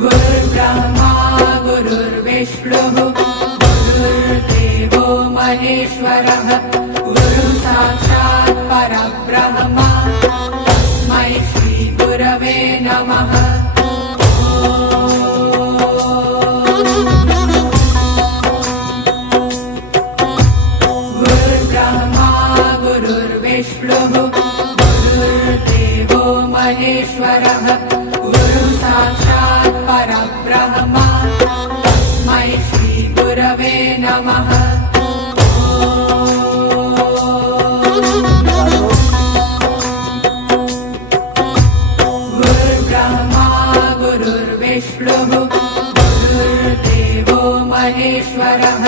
गुरुर्ब्रह्मा गुरुर्विष्णुः गुरुर्देवो महेश्वरः गुरु साक्षात् परब्रह्म तस्मै श्री गुरवे नमः। गुरुर्ब्रह्मा गुरुर्विष्णुः गुरुर्देवो महेश्वरः गुरु साक्षात् परब्रह्म तस्मै श्री गुरवे नमः। गुरुर्ब्रह्मा गुरुर्विष्णुः गुरुर्देवो महेश्वरः